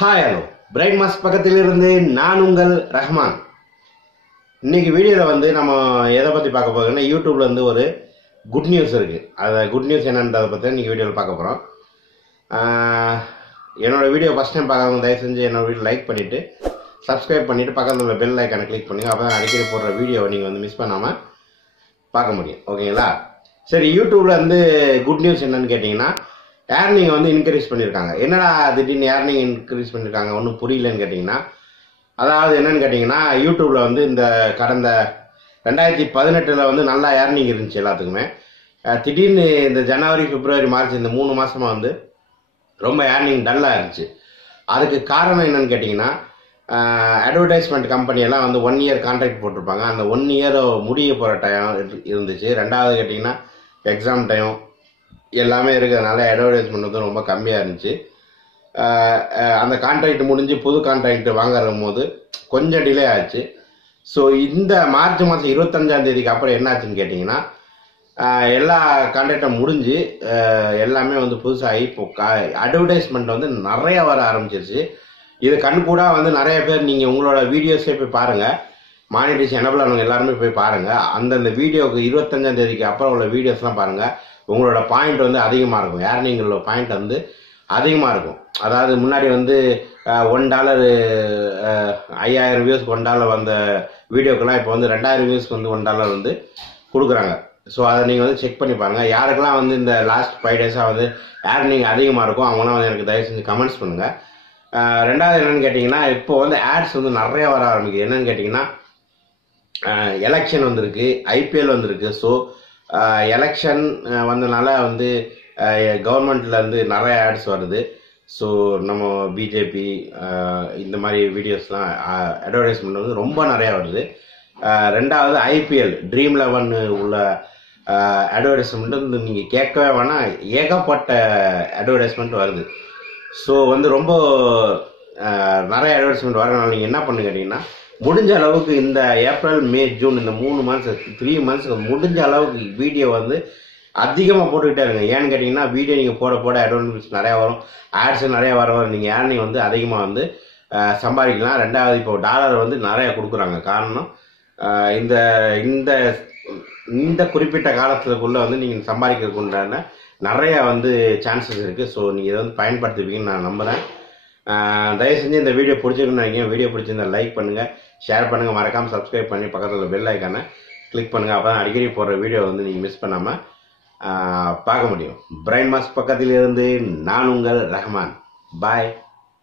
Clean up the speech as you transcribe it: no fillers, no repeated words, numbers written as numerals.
Hi hello bright mass பக்கத்திலிருந்து நான் உங்கள் ரஹ்மான். இன்னைக்கு வீடியோவில் வந்து நம்ம எதை பற்றி பார்க்க போகிறோம்னா, யூடியூப்ல வந்து ஒரு குட் நியூஸ் இருக்குது. அதை குட் நியூஸ் என்னன்றதை பற்றி இன்னைக்கு வீடியோவில் பார்க்க போகிறோம். என்னோட வீடியோ ஃபஸ்ட் டைம் பார்க்காதவங்க தயவு செஞ்சு என்னோட வீடியோ லைக் பண்ணிவிட்டு சப்ஸ்கிரைப் பண்ணிவிட்டு பக்கத்தில் உள்ள பெல் ஐக்கானை கிளிக் பண்ணுங்கள். அப்போ தான் அடிக்கடி போடுற வீடியோவை நீங்கள் வந்து மிஸ் பண்ணாமல் பார்க்க முடியும். ஓகேங்களா? சரி, யூடியூப்ல வந்து குட் நியூஸ் என்னன்னு கேட்டிங்கன்னா, ஏர்னிங் வந்து இன்க்ரீஸ் பண்ணியிருக்காங்க. என்னடா திடீர்னு ஏர்னிங் இன்க்ரீஸ் பண்ணியிருக்காங்க, ஒன்றும் புரியலன்னு கேட்டிங்கன்னா, அதாவது என்னன்னு கேட்டிங்கன்னா, யூடியூப்ல வந்து இந்த கடந்த 2018 வந்து நல்லா ஏர்னிங் இருந்துச்சு எல்லாத்துக்குமே. திடீர்னு இந்த ஜனவரி, பிப்ரவரி, மார்ச் இந்த 3 மாசமாக வந்து ரொம்ப ஏர்னிங் டல்லாக இருந்துச்சு. அதுக்கு காரணம் என்னன்னு கேட்டிங்கன்னா, அட்வர்டைஸ்மெண்ட் கம்பெனியெல்லாம் வந்து 1 இயர் கான்ட்ராக்ட் போட்டிருப்பாங்க. அந்த 1 இயர் முடிய போகிற டைம் இருந்துச்சு. ரெண்டாவது கேட்டிங்கன்னா, எக்ஸாம் டைம் எல்லாமே இருக்கிறதுனால அட்வர்டைஸ்மெண்ட் வந்து ரொம்ப கம்மியாக இருந்துச்சு. அந்த கான்ட்ராக்ட் முடிஞ்சு புது கான்ட்ராக்ட் வாங்குற போது கொஞ்சம் டிலே ஆச்சு. ஸோ இந்த மார்ச் மாதம் 25ஆம் தேதிக்கு அப்புறம் என்னாச்சுன்னு கேட்டிங்கன்னா, எல்லா கான்ட்ராக்டும் முடிஞ்சு எல்லாமே வந்து புதுசாகி இப்போ அட்வர்டைஸ்மெண்ட் வந்து நிறைய வர ஆரம்பிச்சிருச்சு. இது கண்கூடா வந்து நிறைய பேர் நீங்கள் உங்களோட வீடியோஸே போய் பாருங்கள், மானிட்டேஷன் எனபிள் ஆனவங்க எல்லாருமே போய் பாருங்கள். அந்தந்த வீடியோவுக்கு 25ஆம் தேதிக்கு அப்புறம் உள்ள வீடியோஸ்லாம் பாருங்கள். உங்களோட பாயிண்ட் வந்து அதிகமாக இருக்கும். ஏர்னிங்களோட பாயிண்ட் வந்து அதிகமாக இருக்கும். அதாவது முன்னாடி வந்து $1 5000 வியூஸ்க்கு $1 வந்த வீடியோக்கெல்லாம் இப்போ வந்து 2000 வியூஸ்க்கு வந்து $1 வந்து கொடுக்குறாங்க. ஸோ அதை நீங்கள் வந்து செக் பண்ணி பாருங்கள். யாருக்கெல்லாம் வந்து இந்த லாஸ்ட் 5 டேஸாக வந்து ஏர்னிங் அதிகமாக இருக்கும் அவங்களாம் வந்து எனக்கு தயவு செஞ்சு கமெண்ட்ஸ் பண்ணுங்கள். ரெண்டாவது என்னென்னு கேட்டிங்கன்னா, இப்போ வந்து ஆட்ஸ் வந்து நிறைய வர ஆரம்பிக்குது. என்னென்னு கேட்டிங்கன்னா, எலெக்ஷன் வந்திருக்கு, ஐபிஎல் வந்திருக்கு. ஸோ எலெக்ஷன் வந்தனால வந்து கவர்மெண்ட்லேருந்து நிறைய ஆட்ஸ் வருது. ஸோ நம்ம பிஜேபி இந்த மாதிரி வீடியோஸ்லாம் அட்வர்டைஸ்மெண்ட் வந்து ரொம்ப நிறையா வருது. ரெண்டாவது ஐபிஎல் Dream11 உள்ள அட்வர்டைஸ்மெண்ட் வந்து நீங்கள் கேட்கவே வேணாம், ஏகப்பட்ட அட்வர்டைஸ்மெண்ட் வருது. ஸோ வந்து ரொம்ப நிறைய அட்வர்டைஸ்மெண்ட் வரனால நீங்கள் என்ன பண்ணுங்க கேட்டிங்கன்னா, முடிஞ்ச அளவுக்கு இந்த ஏப்ரல், மே, ஜூன் இந்த 3 மந்த்ஸ் 3 மந்த்ஸ்க்கு முடிஞ்ச அளவுக்கு வீடியோ வந்து அதிகமாக போட்டுக்கிட்டே இருங்க. ஏன்னு கேட்டிங்கன்னா, வீடியோ நீங்கள் போட போட அட்வர்டைஸ்மெண்ட்ஸ் நிறையா வரும், ஆட்ஸ் நிறையா வரும், நீங்கள் ஏர்னிங் வந்து அதிகமாக வந்து சம்பாதிக்கலாம். ரெண்டாவது இப்போ டாலர் வந்து நிறையா கொடுக்குறாங்க. காரணம் இந்த இந்த இந்த குறிப்பிட்ட காலத்துக்குள்ளே வந்து நீங்கள் சம்பாதிக்கிறதுக்கு உண்டான நிறைய வந்து சான்சஸ் இருக்குது. ஸோ நீங்கள் இதை வந்து பயன்படுத்துவீங்கன்னு நான் நம்புகிறேன். தயவு செஞ்சு இந்த வீடியோ பிடிச்சிருக்குன்னு நினைக்கிறேன். வீடியோ பிடிச்சிருந்தா லைக் பண்ணுங்கள், ஷேர் பண்ணுங்கள், மறக்காமல் சப்ஸ்கிரைப் பண்ணி பக்கத்தில் பெல் ஐக்கானை கிளிக் பண்ணுங்கள். அப்போ தான் அடிக்கடி போடுற வீடியோ வந்து நீங்கள் மிஸ் பண்ணாமல் பார்க்க முடியும். பிரைட் மாஸ் பக்கத்தில் இருந்து நான் உங்கள் ரஹ்மான். பாய்.